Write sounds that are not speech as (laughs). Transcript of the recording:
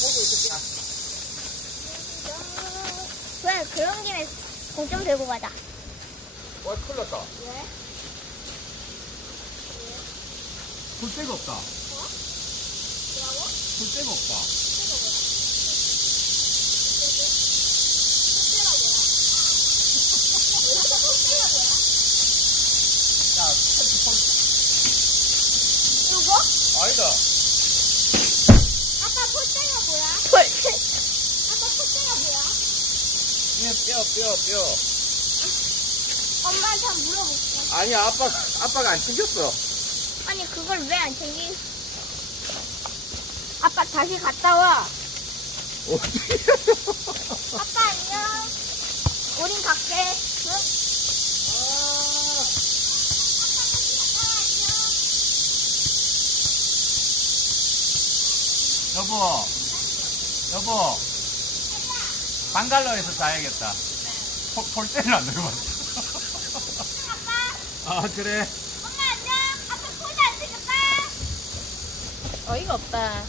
보고 있을게요. 왜 그런 김에 공 좀 들고 가자. 와, 큰일 났다. 왜? 볼때가 없다. 어? 뭐라고? 볼때가 없다. 야, 펄펄. 이거? 아니다. 이게 뼈, 뼈, 뼈. 엄마한테 한번 물어볼게. 아니야, 아빠, 아빠가 안 챙겼어. 아니 그걸 왜 안 챙기? 아빠 다시 갔다 와. 어디? 아빠 안녕. 우린 갈게. 응? 여보, 여보. 방갈로에서 자야겠다. 폴, 폴대를 안 들고 왔어. (laughs) 아, 그래. 엄마 안녕. 아빠 포대 안 챙겼다. 어이가 없다.